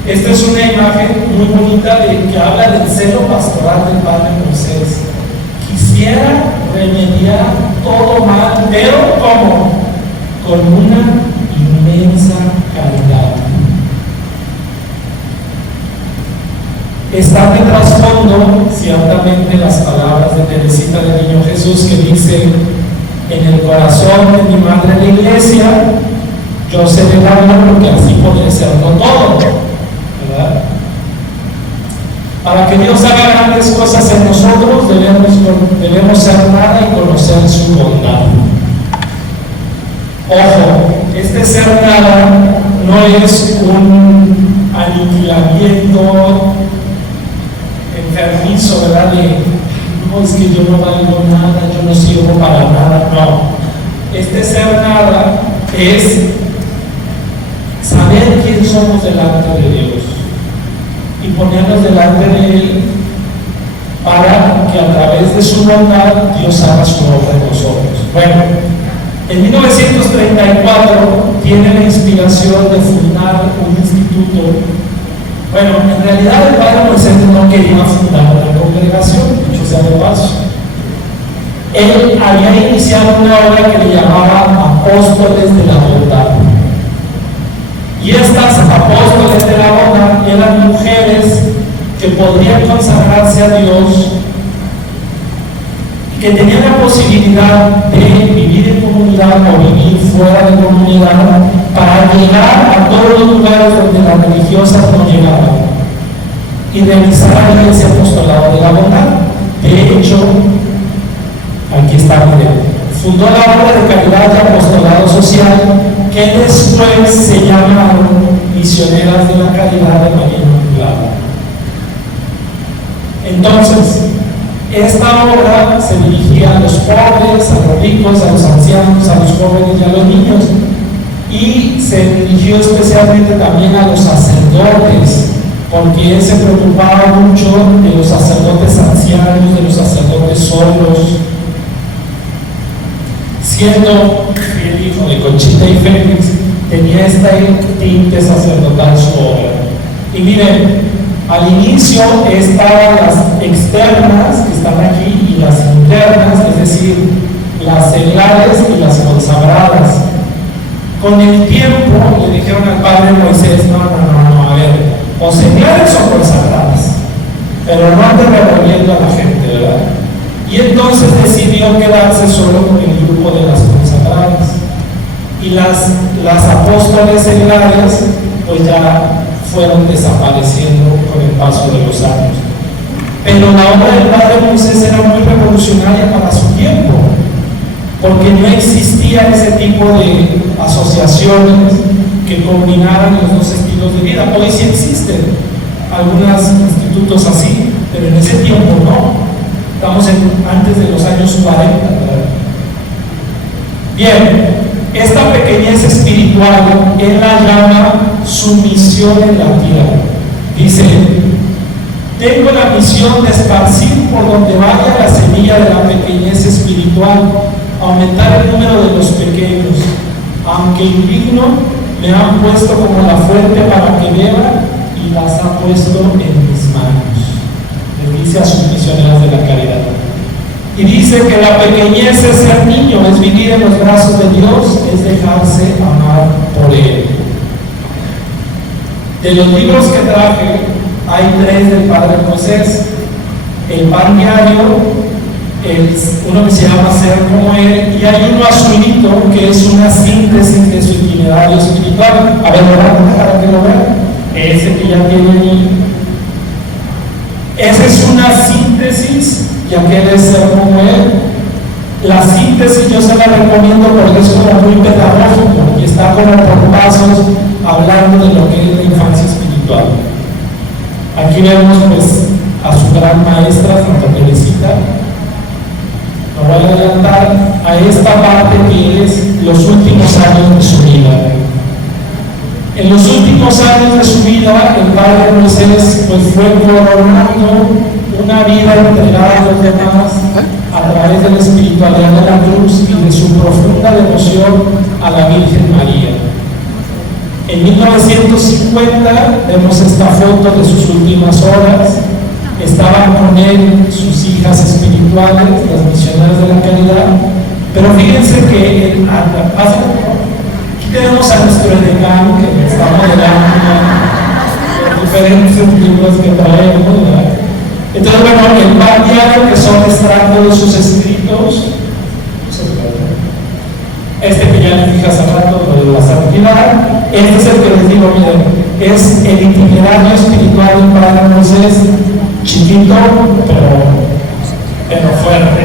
Esta es una imagen muy bonita que habla del celo pastoral del padre Moisés. Quisiera remediar todo mal, pero ¿cómo? Con una inmensa caridad. Está de trasfondo ciertamente las palabras de Teresita del Niño Jesús, que dice: en el corazón de mi madre la iglesia yo seré el alma, porque así podré serlo todo, ¿verdad? Para que Dios haga grandes cosas en nosotros debemos ser nada y conocer su bondad. Ojo, este ser nada no es un aniquilamiento enfermizo, ¿verdad? No, es que yo no valgo nada, yo no sirvo para nada. No, este ser nada es saber quién somos delante de Dios y ponernos delante de Él para que a través de su bondad Dios haga su obra en nosotros. Bueno, En 1934 tiene la inspiración de fundar un instituto. Bueno, en realidad el padre Moisés no quería fundar una congregación, dicho sea de paso. Él había iniciado una obra que le llamaba Apóstoles de la Bondad. Y estas apóstoles de la bondad eran mujeres que podrían consagrarse a Dios y que tenían la posibilidad de vivir en comunidad o vivir fuera de comunidad para llegar a todos los lugares donde las religiosas no llegaban y realizar ahí ese apostolado de la bondad. De hecho, aquí está, fundó la obra de caridad y apostolado social, que después se llamaron Misioneras de la Caridad de María Inmaculada. Entonces, esta obra se dirigía a los pobres, a los ricos, a los ancianos, a los jóvenes y a los niños, y se dirigió especialmente también a los sacerdotes, porque él se preocupaba mucho de los sacerdotes ancianos, de los sacerdotes solos. Siendo el hijo de Conchita y Félix, tenía esta tinte sacerdotal su obra. Y miren, al inicio estaban las externas, que están aquí, y las internas, es decir, las seglares y las consagradas. Con el tiempo le dijeron al padre Moisés, no, a ver, o seglares o consagradas, pero no ande revolviendo a la gente, ¿verdad? Y entonces decidió quedarse solo con el grupo de las consagradas. Y las apóstoles seglares pues ya fueron desapareciendo con el paso de los años. Pero la obra del padre Moisés era muy revolucionaria para su tiempo, porque no existía ese tipo de asociaciones que combinaran los dos estilos de vida. Hoy sí existen algunos institutos así, pero en ese tiempo no. Estamos antes de los años 40, ¿verdad? Bien, esta pequeñez espiritual él la llama su misión en la tierra. Dice: tengo la misión de esparcir por donde vaya la semilla de la pequeñez espiritual, aumentar el número de los pequeños, aunque indigno, me han puesto como la fuente para que beban y las ha puesto en mis manos. Dice a sus misioneras de la caridad. Y dice que la pequeñez es ser niño, es vivir en los brazos de Dios, es dejarse amar por Él. De los libros que traje, hay 3 del padre Moisés: el pan diario, uno que se llama Ser como Él, y hay uno azulito que es una síntesis de su itinerario espiritual. A ver, para que lo vean, ese que ya tiene ahí. Esa es una síntesis, ya que es Ser como Él. La síntesis yo se la recomiendo porque es como muy pedagógico y está como por pasos hablando de lo que es la infancia espiritual. Aquí vemos pues a su gran maestra, Santa Teresita. Me voy a adelantar a esta parte que es los últimos años de su vida. En los últimos años de su vida, el padre Moisés pues fue coronando una vida entregada a los demás a través de la espiritualidad de la cruz y de su profunda devoción a la Virgen María. En 1950 vemos esta foto de sus últimas horas. Estaban con él sus hijas espirituales, las misioneras de la caridad. Pero fíjense que aquí tenemos a nuestro edecán que está modelando los diferentes libros que traemos, ¿verdad? Entonces, bueno, el pan diario, que son extractos de sus escritos, este que ya les dije hace rato, lo de la santidad, este es el que les digo, miren, es el itinerario espiritual del padre Moisés, chiquito, pero fuerte.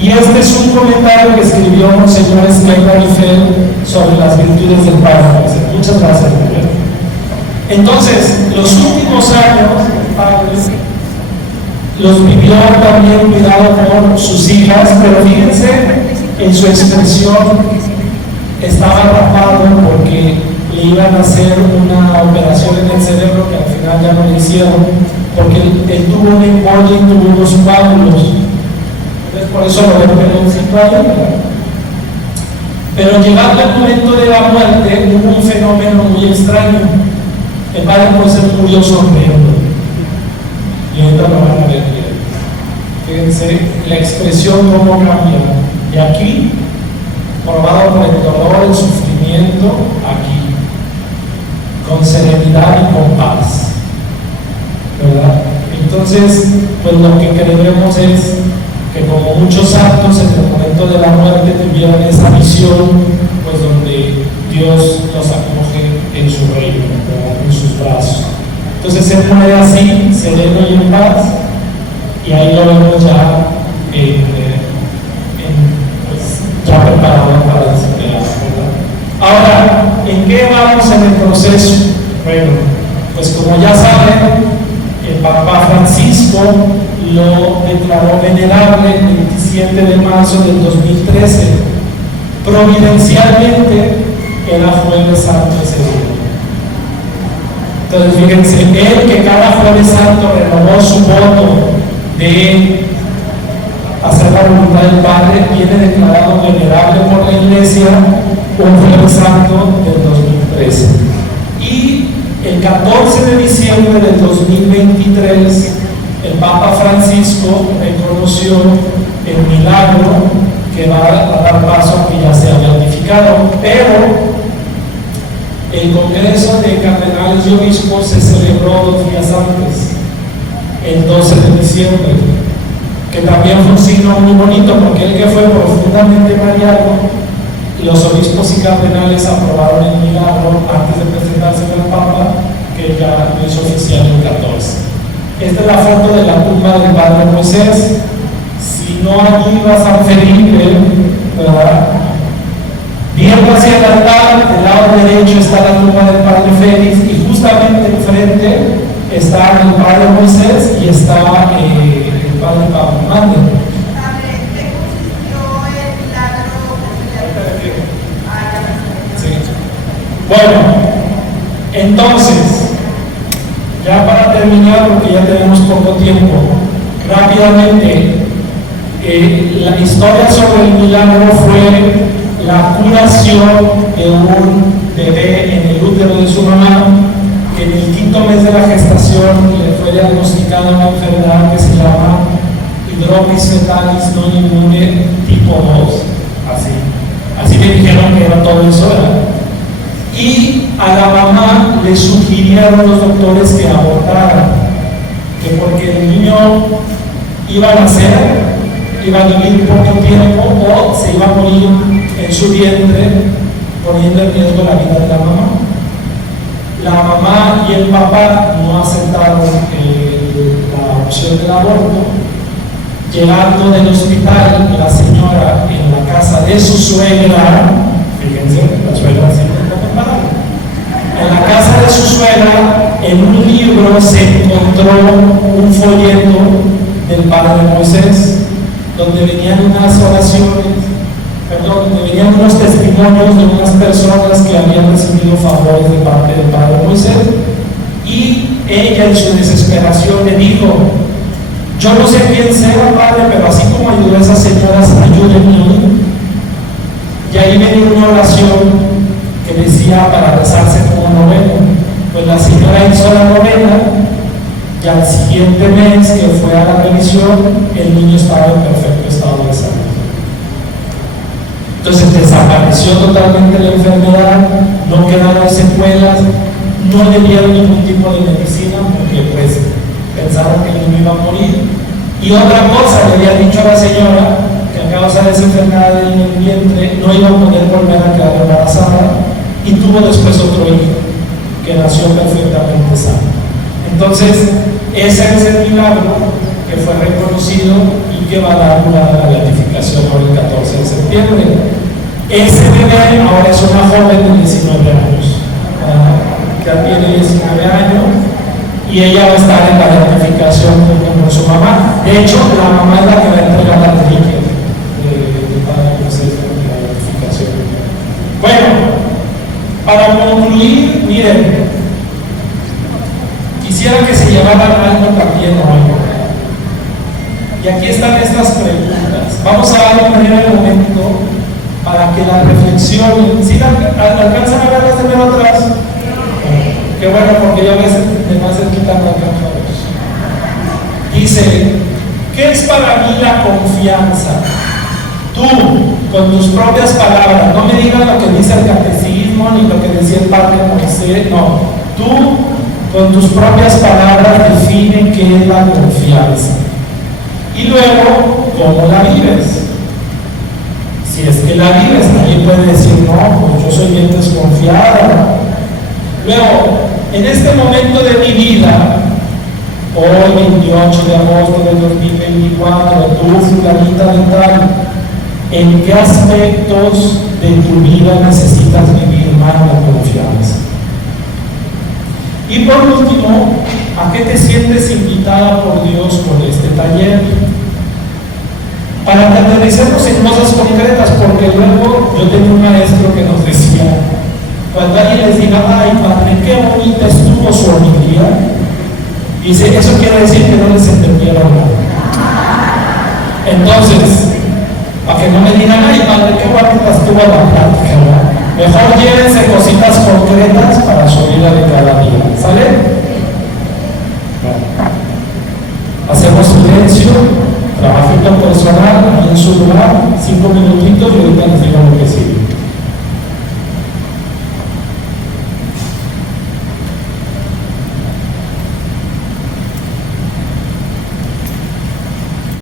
Y este es un comentario que escribió Monseñor Esquerra Rifel sobre las virtudes del padre Moisés. Muchas gracias, ¿verdad? Entonces, los últimos años del padre los vivió también cuidado por sus hijas, pero fíjense en su expresión, estaba rapado porque le iban a hacer una operación en el cerebro que al final ya no le hicieron, porque él tuvo una embolia y tuvo unos coágulos. Entonces por eso lo ven peloncito ahí, ¿verdad? Pero llegado el momento de la muerte, hubo un fenómeno muy extraño. El padre Moisés murió sonriendo. Y ahorita lo van a ver bien. Fíjense la expresión cómo cambia. Y aquí, probado por el dolor, el sufrimiento, aquí, con serenidad y con paz. ¿Verdad? Entonces, pues lo que queremos es que como muchos santos en el momento de la muerte tuvieran esa visión, pues donde Dios los acoge en su reino, ¿verdad? En sus brazos. Entonces él muere así, sereno y en paz, y ahí lo vemos ya pues, ya preparado para desesperar, ¿verdad? Ahora, ¿en qué vamos en el proceso? Bueno, pues como ya saben, el Papa Francisco lo declaró venerable el 27 de marzo del 2013. Providencialmente era Jueves Santo ese día. Entonces fíjense, él que cada Jueves Santo renovó su voto de hacer la voluntad del Padre, viene declarado venerable por la Iglesia un Jueves Santo del 2013. Y el 14 de diciembre del 2023, el Papa Francisco reconoció el milagro que va a dar paso a que ya sea beatificado, pero el Congreso de Cardenales y Obispos se celebró 2 días antes, el 12 de diciembre, que también fue un signo muy bonito, porque él que fue profundamente mariano, los obispos y cardenales aprobaron el milagro antes de presentarse al Papa, que ya lo hizo oficial el 14. Esta es la foto de la tumba del Padre Moisés. Si no, allí va San Felipe, ¿verdad? Viendo hacia el altar, del lado derecho está la tumba del Padre Félix, y justamente enfrente está el Padre Moisés y está el Padre Pablo. Mande. Bueno, entonces, ya para terminar, porque ya tenemos poco tiempo, rápidamente, la historia sobre el milagro fue la curación de un bebé en el útero de su mamá, que en el 5º mes de la gestación le fue diagnosticada una enfermedad que se llama hidropis fetalis non immune tipo 2, así me dijeron que era todo eso, ¿verdad? Y a la mamá le sugirieron los doctores que abortara, que porque el niño iba a nacer, iba a vivir poco tiempo o se iba a morir en su vientre, poniendo en riesgo la vida de la mamá. La mamá y el papá no aceptaron la opción del aborto. Llegando del hospital, la señora en la casa de su suegra, fíjense, la suegra siempre en la casa de su suegra, en un libro se encontró un folleto del Padre Moisés, donde venían unas oraciones, donde venían unos testimonios de unas personas que habían recibido favores de parte del Padre Moisés, y ella en su desesperación le dijo: yo no sé quién sea, Padre, pero así como ayudó a esas señoras, ayúdenme a mí. Y ahí venía una oración que decía para rezarse como novena. Pues la señora hizo la novena, y al siguiente mes que fue a la revisión, el niño estaba en perfecto estado de salud. Entonces desapareció totalmente la enfermedad, no quedaron secuelas, no le dieron ningún tipo de medicina porque pues pensaron que el niño iba a morir. Y otra cosa, le había dicho a la señora que a causa de esa enfermedad en el vientre no iba a poder volver a quedar embarazada, y tuvo después otro hijo que nació perfectamente sano. Entonces, ese es el milagro que fue reconocido y que va a dar lugar a la beatificación ahora el 14 de septiembre. Ese bebé ahora es una joven de 19 años, ya tiene 19 años, y ella va a estar en la beatificación junto con su mamá. De hecho, la mamá es la que va a entregar la reliquia del Padre Moisés de la beatificación. Bueno, para concluir, miren, quisiera que se llevaran algo también hoy. Y aquí están estas preguntas. Vamos a dar un breve momento para que la reflexionen. ¿Sí alcanzan a ver las de menos atrás? Qué bueno, porque yo a veces me va a hacer quitar la caja. Dice, ¿qué es para mí la confianza? Tú, con tus propias palabras, no me digas lo que dice el catecismo ni lo que decía el padre Moisés, no. Tú, con tus propias palabras, define qué es la confianza. Y luego, ¿cómo la vives? Si es que la vives, alguien puede decir, no, pues yo soy bien desconfiada. Luego, en este momento de mi vida, hoy 28 de agosto del 2024, tú, fulanita de tal, ¿en qué aspectos de tu vida necesitas vivir más la confianza? Y por último, ¿a qué te sientes invitada por Dios con este taller? Para que aterricemos en cosas concretas, porque luego yo tenía un maestro que nos decía, cuando alguien les diga, ay padre, qué bonita estuvo su homilía, dice, eso quiere decir que no les entendieron nada. Entonces, para que no me digan, ay padre, qué bonita estuvo la plática, ¿no? Mejor llévense cositas concretas para su vida de cada día. ¿Sale? Bueno. Hacemos silencio, trabajito personal, ahí en su lugar, 5 minutitos y ahorita les digo lo que sigue.